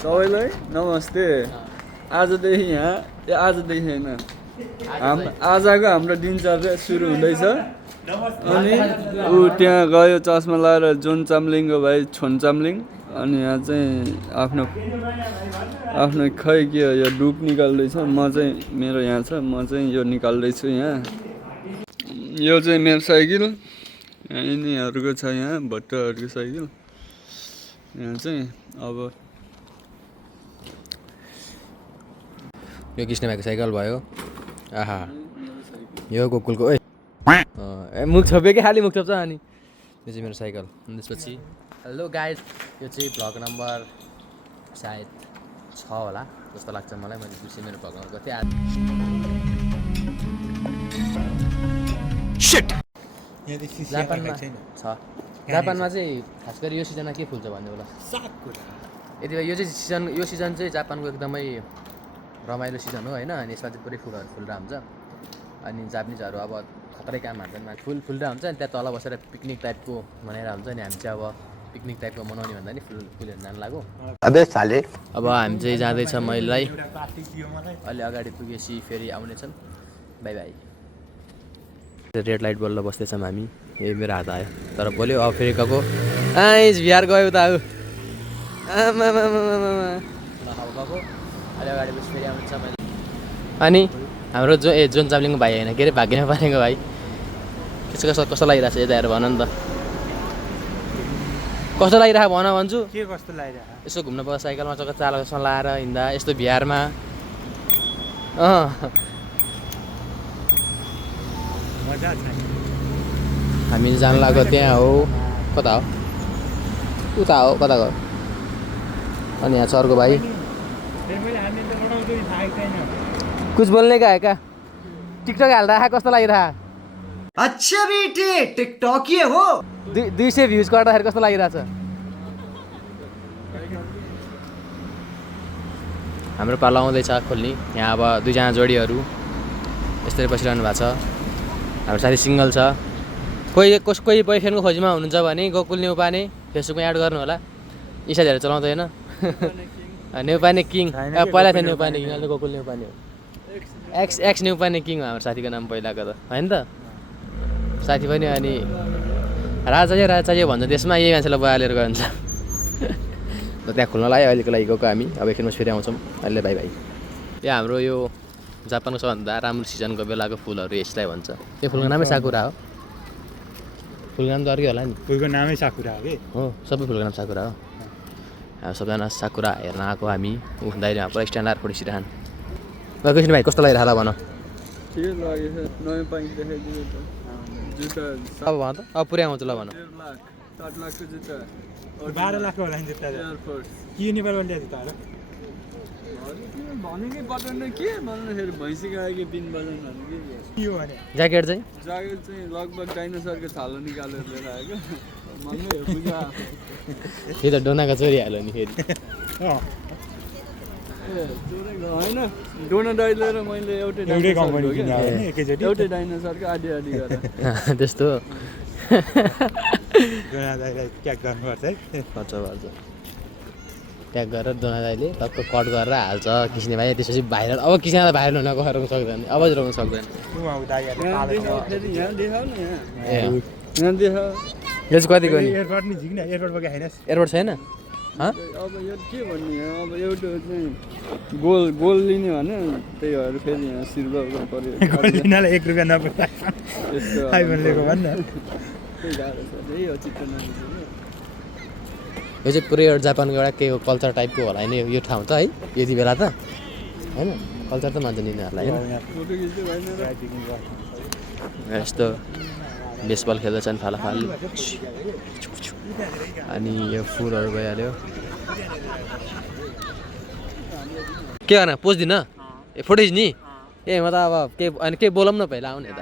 सबैलाई नमस्ते। आजदेखि आजदेखि होइन आजको हाम्रो दिनचर्या सुरु हुँदैछ। अनि ऊ त्यहाँ गयो चस्मा लाएर जोन चामलिङको भाइ छोन चामलिङ। अनि यहाँ चाहिँ आफ्नो खै के हो यो डुक निकाल्दैछ। म चाहिँ मेरो यहाँ छ, म चाहिँ यो निकाल्दैछु यहाँ। यो चाहिँ मेरो साइकल, यिनीहरूको छ यहाँ भट्टहरूको साइकल। यहाँ चाहिँ अब यो कृष्ण भाइको साइकल भयो। आहा यो गोकुलको ए मुख छोपे कि खालि मुख छोप्छ। अनि यो चाहिँ मेरो साइकल। अनि त्यसपछि हेलो गाइज, यो चाहिँ भ्लग नम्बर सायद 6 होला जस्तो लाग्छ मलाई। मैले बिर्सेँ मेरो भ्लग नम्बर कति। जापानमा छ। जापानमा चाहिँ खास गरी यो सिजनमा के फुल्छ भन्ने होला यति बेला। यो सिजन चाहिँ जापानको एकदमै रमाइलो सिजन हो होइन। अनि यसमा चाहिँ पुरै फुलहरू फुलेर हुन्छ। अनि जापानिजहरू अब खतरै काम हान्छन्, फुलेर हुन्छ। अनि त्यहाँ तल बसेर पिकनिक टाइपको मनाएर हुन्छ। अनि हामी चाहिँ अब पिकनिक टाइपको मनाउने भन्दा नि फुलहरू जानु लाग्यो। अबे साले अब हामी चाहिँ जाँदैछ महिलाई अलि अगाडि पुगेपछि फेरि आउनेछन्। By by. रेड लाइट बल्ल बस्दैछौँ हामी। ए मेरो हात आयो तर बोल्यो। अब फेरि गएको बिहार गयो उता गएको अलि अगाडि पछि फेरि आउँछ मैले। अनि हाम्रो जोन चामलिङको भाइ होइन के अरे भाग्यमा पारेको भाइ कस्तो लागिरहेको छ यता हेरेर भन नि त। कस्तो लागिरहेको भन भन्छु। के कस्तो लागिरहेको? यसो घुम्न पर्छ साइकलमा चक्कर चालकसँग लाएर हिँड्दा यस्तो बिहारमा। मजा छ। हामी जानु लाग्यो त्यहाँ हो कता हो उता हो कता गयो। अनि यहाँ छ अर्को भाइ कुछ बोल्ने का है क्या? टिकटक हाल्दा कस्तो लागिरहेको? अच्छा बेटे टिकटॉकी हो। 200 भ्युज गर्दाखेरि कस्तो लागिरहेछ? हाम्रो पालो आउँदैछ खोल्ने। यहाँ अब 2 जना जोडीहरू यस्तरी बसिरहनु भएको छ। हाम्रो साथी सिङ्गल छ। कोही बोयफ्रेन्डको खोजीमा हुनुहुन्छ भने गोकुल न्युपाने फेसबुकमा एड गर्नु होला। इन्स्टा धेरै चलाउँदैन। न्युपाने किङ पहिला थियो न्युपाने किङ, अहिले गोकुल न्युपाने हो। एक्स न्युपाने किङ हो हाम्रो साथीको नाम पहिलाको त होइन त साथी पनि। अनि राजा भन्छ त्यसमा यही मान्छेलाई बयालेर गइन्छ। र त्यहाँ खोल्न लाग्यो अहिलेको लागि गएको हामी। अब एकछिनमा फेरि आउँछौँ अहिले। By by. यो हाम्रो यो जापानको सबभन्दा राम्रो सिजनको बेलाको फुलहरू यसलाई भन्छ। यो फुलको नामै साकुरा हो। फुलको नाम त अर्कै होला नि। फुलको नामै साकुरा हो कि? हो सबै फुलको नाम साकुरा हो। अब सबजना साकुरा हेर्न आएको हामी। दाइले पुरा स्ट्यान्ड लाएर फोटो खिचिरहनु। कृष्ण भाइ कस्तो लागिरहेको भन? के लागेछ? नयाँ पाइक देखाइदियो त जुत्ता। अब भन त। अब पुरै आउँछ ल भन। 7 लाखको जुत्ता 12 लाखको होला नि जुत्ता। एयरफोर्स के नेपालबाट ल्याएको जुत्ताहरू? भनेकै पर्दैन के भन्दाखेरि भैँसी गाएको पिन बजाउनु के हो भने ज्याकेट चाहिँ ज्याकेट चाहिँ लगभग डाइनोसरको छालो निकालेर लिएर आएको। मनै हो पूजा। यो त डोनाको चोरी हाल्यो नि फेरि। होइन डोना दाइ लिएर मैले एउटै कम्पनी किने हो नि एकैचोटि। एउटै डाइनोसरको आधी गरेर त्यस्तो डोना दाइलाई ट्याग गर्नुपर्छ है। पर्छ ट्याग गरेर डोना दाइले टक्क कट गरेर हाल्छ किस्ने भाइ। त्यसपछि भाइरल अब किस्नेलाई भाइरल हुन रोक्नु सक्दैन, आवाज रोक्नु सक्दैन। ए यहाँ देख यो चाहिँ कतिको नि? एयरपोर्ट नि झिक्न एयरपोर्ट बोके हैन। एयरपोर्ट छैन? अब यो के भन्ने अब एउटा चाहिँ गोल लिने भने त्यही भएर फेरि यहाँ सिल्भर पर्यो। गोल्डिनलाई 1 रुपैयाँ नपर्छ यस्तो आइफोन लिएको भन्न। त्यही गाह्रो छ। यही हो चित्त नबुझ्नु। यो चाहिँ पुरै एउटा जापानको एउटा के हो कल्चर टाइपको होला नि यो ठाउँ त है यति बेला त होइन। कल्चर त मान्छ नि यिनीहरूलाई होइन। फोटो खिच्दै भएन र यस्तो बेसबल खेल्दैछन् फालाफाल। अनि यो फुलहरू भइहाल्यो। के गर्न पोस्दिन? ए फोटो खिच्ने? ए म त अब के बोलौँ न पहिला आउने त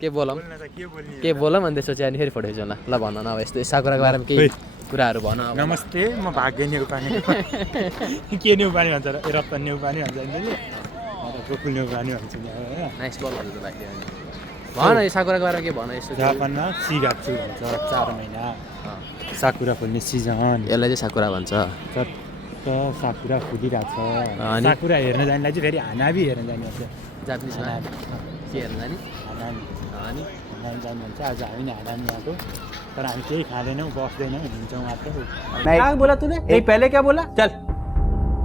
के बोलौँ अनि त्यसपछि अनि फेरि फोटो खिचौँ ल भन न। अब यस्तो साकुराको बारेमा केही कुराहरू भन। नमस्ते म भाग्य न्युपाने। के न्युपाने भन्छ र? रत्न न्युपाने भन्छ नि। गोकुल न्युपाने भन्छ नि हैन। नाइस बलहरू त लाग्यो। भन यो साकुराको बारेमा के भन? यसो जापानमा सिगात्सु भन्छ 4 महिना साकुरा फुल्ने सिजन। यसलाई चाहिँ साकुरा भन्छ। त साकुरा फुलिरहेको छ अनि? साकुरा हेर्न जानेलाई चाहिँ फेरि हानाबी हेर्न जानुपर्छ जापानिजमा के हेर्नु जाने हानाबी अनि हानाबी जानुहुन्छ आज हामी नै हानाबी आएको तर हामी केही खाँदैनौँ बस्दैनौँ हिँड्छौँ मात्र क्या बोला तूने नहीं पहले क्या बोला चल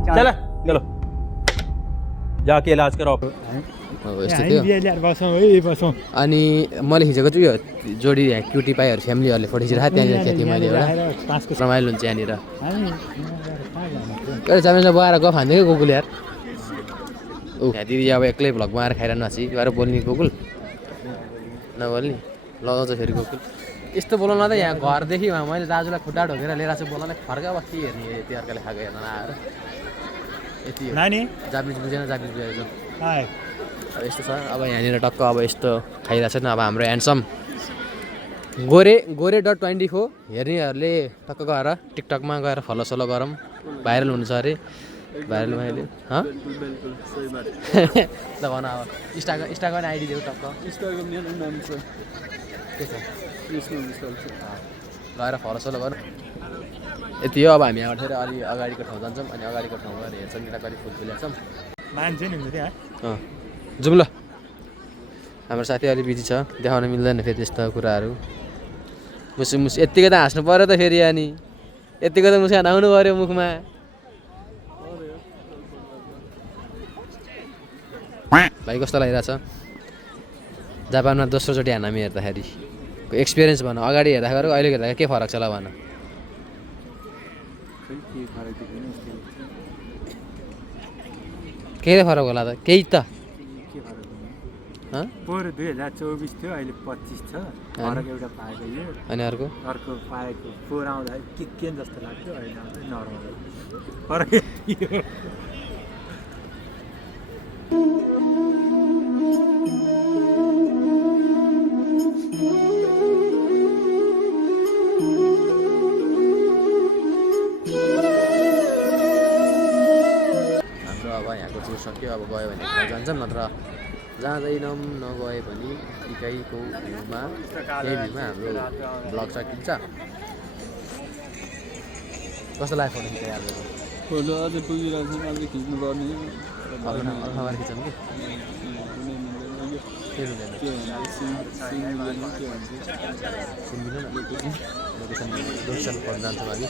चल चलो जाके इलाज कराओ अब यस्तो हामी थियो बिहा ल्याएर बसौँ है बसौँ अनि मैले खिचेको चाहिँ यो जोडी क्युटी पाईहरू फ्यामिलीहरूले फोटो खिचेर त्यहाँनिर खेथेँ मैले एउटा पाँचको रमाइलो हुन्छ यहाँनिर हामी कहाँ जानु कहिले जामेसमा बोएर गफ हान्थ्यो क्या गोकुल यार ऊ यहाँ दिदी अब एक्लै भ्लगमा आएर खाइरहनु भएको छ भएर बोल्ने गोकुल नबोल्ने लगाउँछ फेरि गोकुल यस्तो बोलाउन त यहाँ घरदेखि मैले दाजुलाई खुट्टा ढोकेर लिएर छु बोलाउन फर्का अब के हेर्ने यति अर्काले खाएको हेर्न आएर यति हो नानी जापानिज बुझेन जापानिज बुझेको छ हाय अब यस्तो छ अब यहाँनिर टक्क अब यस्तो खाइरहेको छ नि अब हाम्रो ह्यान्डसम गोरे.24 हेर्नेहरूले टक्क गएर टिकटकमा गएर फलो सलो गरौँ भाइरल हुन्छ अरे भाइरल मैले ल भन अब इन्स्टाग्राम आइडी देऊ टक्क इन्स्टाग्राम मेरो नाम छ के छ कृष्ण विशाल छ गएर फलो सलो गरौँ यति हो अब हामी यहाँबाट फेरि अलि अगाडिको ठाउँ जान्छौँ अनि अगाडिको ठाउँ गएर हेर्छौँ यता कति फुल फुलेको छौँ मान्छे नि हुन्छ त्यहाँ जाउँ ल हाम्रो साथी अलिक बिजी छ देखाउन मिल्दैन फेरि त्यस्तो कुराहरू मुसु मुसु यत्तिकै त हाँस्नु पऱ्यो त फेरि अनि यत्तिको त मुस्कान आउनु पऱ्यो मुखमा भाइ कस्तो लागिरहेछ जापानमा दोस्रोचोटि हामी हेर्दाखेरि एक्सपिरियन्स भन अगाडि हेर्दाखेरि अहिले हेर्दाखेरि के फरक छ ल भन के फरक होला त केही त पोहोर 2024 थियो अहिले 25 छ फरक एउटा पाएको यो अनि अर्को अर्को पाएको फोहोर आउँदा के जस्तो लाग्थ्यो अहिले आउँदै नर्मल फरक यति हो। अब यहाँको टुर सक्यो अब गयो भने घर जान्छौँ नत्र जाँदैनौँ नगए भने इकाइको भ्यूमा त्यही भ्यूमा हाम्रो ब्लग सकिन्छ कस्तो लाग्यो फोटो खिच्दा आज फोटो अझै पुगिरहेको छ अझै खिच्नु पर्ने अर्काबार खिचौँ कि के हुँदैन लोकेसन फोन जान्छौँ अघि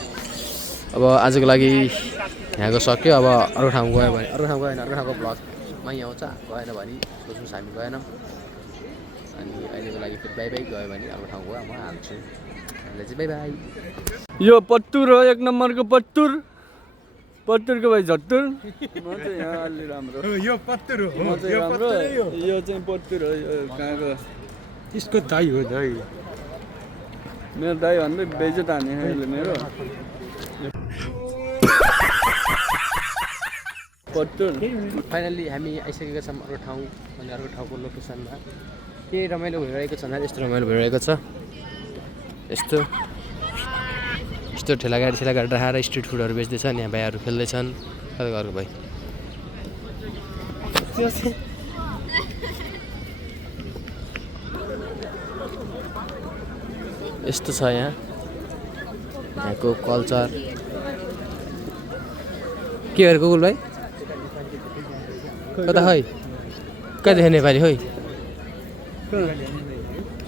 अब आजको लागि यहाँको सक्यो अब अर्को ठाउँ गयो भने अर्को ठाउँ गयो भने अर्को ठाउँको ब्लगमै आउँछ गएन भने सोच्नुहोस् हामी गएनौँ अनि अहिलेको लागि फेरि बाई बाई गयो भने अर्को ठाउँ गयो म हाल्छु हामीलाई चाहिँ बाई बाई यो पत्तुर हो एक नम्बरको पत्तुरको भाइ झट्टुर म चाहिँ यहाँ अलि राम्रो यो पत्तर हो म चाहिँ राम्रो यो चाहिँ पत्तुर हो यो कहाँको यसको दही हो दही मेरो दाइ भन्दै बेइज्जत हाने अहिले मेरो पत्तुर फाइनल्ली हामी आइसकेका छौँ अर्को ठाउँ अनि अर्को ठाउँको लोकेसनमा के रमाइलो भइरहेको छ यस्तो रमाइलो भइरहेको छ यस्तो ठेलागाडी राखेर स्ट्रिट फुडहरू बेच्दैछन् यहाँ भाइहरू खेल्दैछन् कता घरको भाइ यस्तो छ यहाँको कल्चर के अरे गुगल भाइ कता खै कहाँ देख्यो नेपाली खोइ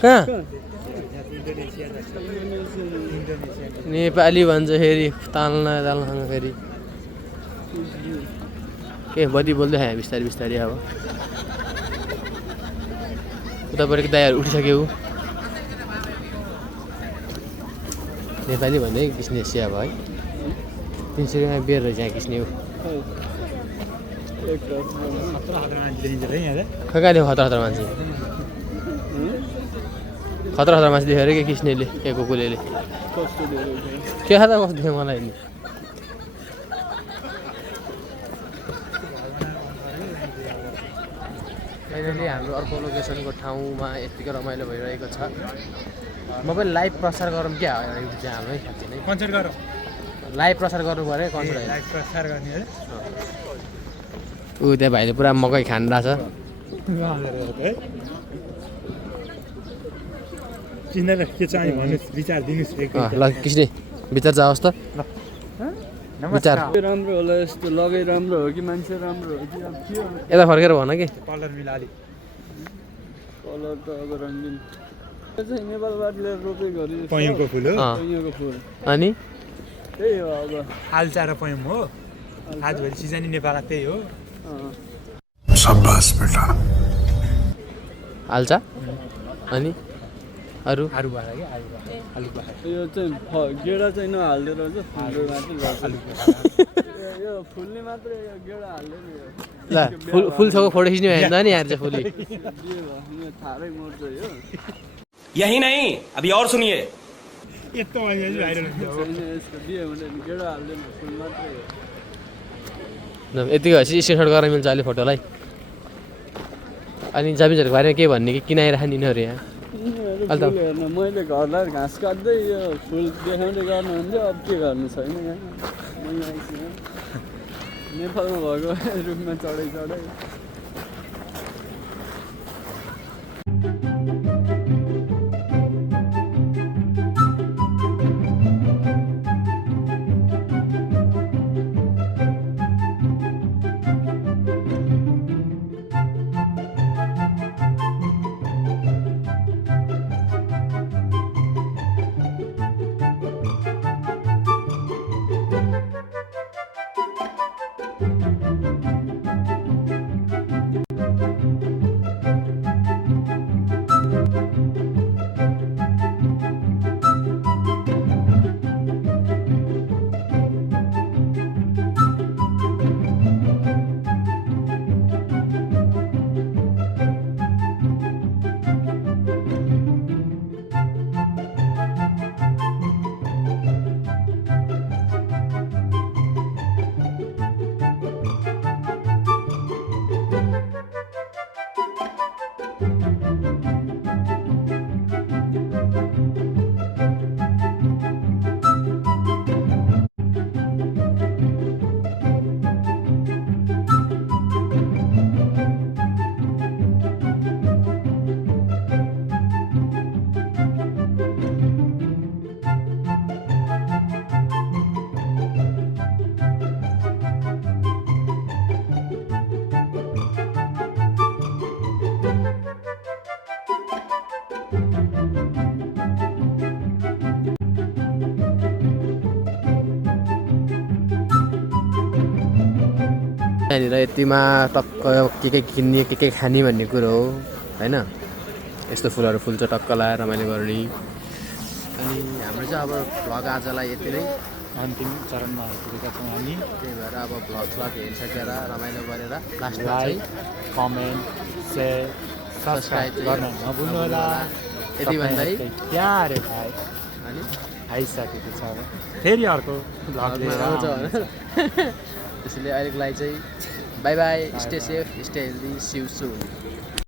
कहाँ नेपाली भन्छ फेरि ताल्नसँग फेरि के बदी बोल्दै खायो बिस्तारै बिस्तारै अब उतापट्टिको दाइहरू उठिसक्यो नेपाली भन्दै किस्ने सिया भयो है 300 रुपियाँ बियर रहेछ यहाँ किस्ने हो कहाँ देऊ खतरा मान्छे खतरा मान्छे देखेर के किस्नेले के कुकुलेले के खाता कस्तो देख्यो मलाई नि फाइनली हाम्रो अर्को लोकेसनको ठाउँमा यत्तिकै रमाइलो भइरहेको छ म पनि लाइभ प्रसार गरौँ क्या युट्युब च्यानलमै साँच्चै नै कन्सर्ट गरौँ लाइभ प्रसार गर्नु पऱ्यो कन्सर्ट लाइभ प्रसार गर्ने है ऊ त्यहाँ भाइले पुरा मकै खानिरहेछ चिन्दैन के चाहिँ भन्नुहोस् विचार दिनुहोस् ल किस्ने भित्र जाओस् त विचार राम्रो होला यस्तो लगाइ राम्रो हो कि मान्छे राम्रो हो कि अब के हो यता फर्केर भन कि कलर मिलाली कलर त अब रङ्गिन यो चाहिँ नेपालवासीले रोपे गरी पयौँको फुल हो पयौँको फुल अनि त्यही हो अब आल्चा र पयौँ हो आजभोलि सिजनी नेपालमा त्यही हो हाल्चा अनि अरू आलु बखा क्या आलु बखा यो चाहिँ गेडा चाहिँ नहाल्दैन चाहिँ फुल मात्रै गर्छ यो फुल्ने मात्रै यो गेडा हाल्दैन यो ल फुल छको फोटो खिच्ने भयो नि यहाँ चाहिँ फुली यो थारै मर्छ यो यही नहीं अभी और सुनिए यस्तो भनेपछि भाइरल हुन्छ हो छैन यसको दियो भने गेडा हाल्दैन फुल मात्रै हो यतिको भएपछि स्क्रिनसट गरेर मिल्छ अहिले फोटोलाई अनि जामिजहरूको बारेमा के भन्ने कि किनाइराख्ने यिनीहरू यहाँ फुल हेर्न मैले घरलाई घाँस काट्दै यो फुल देखाउँदै गर्नुहुन्थ्यो अब के गर्नु छैन यहाँ मैले आइसकेँ नेपालमा भएको रुखमा चढाइ यहाँनिर यतिमा टक्क के किन्ने के खाने भन्ने कुरो हो होइन यस्तो फुलहरू फुल्छ टक्क लाएर रमाइलो गर्ने अनि हाम्रो चाहिँ अब भ्लग आजलाई यति नै अन्तिम चरणमा आइपुगेका छौँ हामी त्यही भएर अब भ्लग हेरिसकेर रमाइलो गरेर लास्टमा लाइक चाहिँ कमेन्ट सेयर सब्सक्राइब गर्न नभुल्नुहोला यति भन्दै त्यहाँ अरे भाइ अनि आइसकेको छ फेरि अर्को भ्लग लिएर आउँछ आउँछु। त्यसैले अहिलेको लागि चाहिँ bye bye stay safe stay healthy see you soon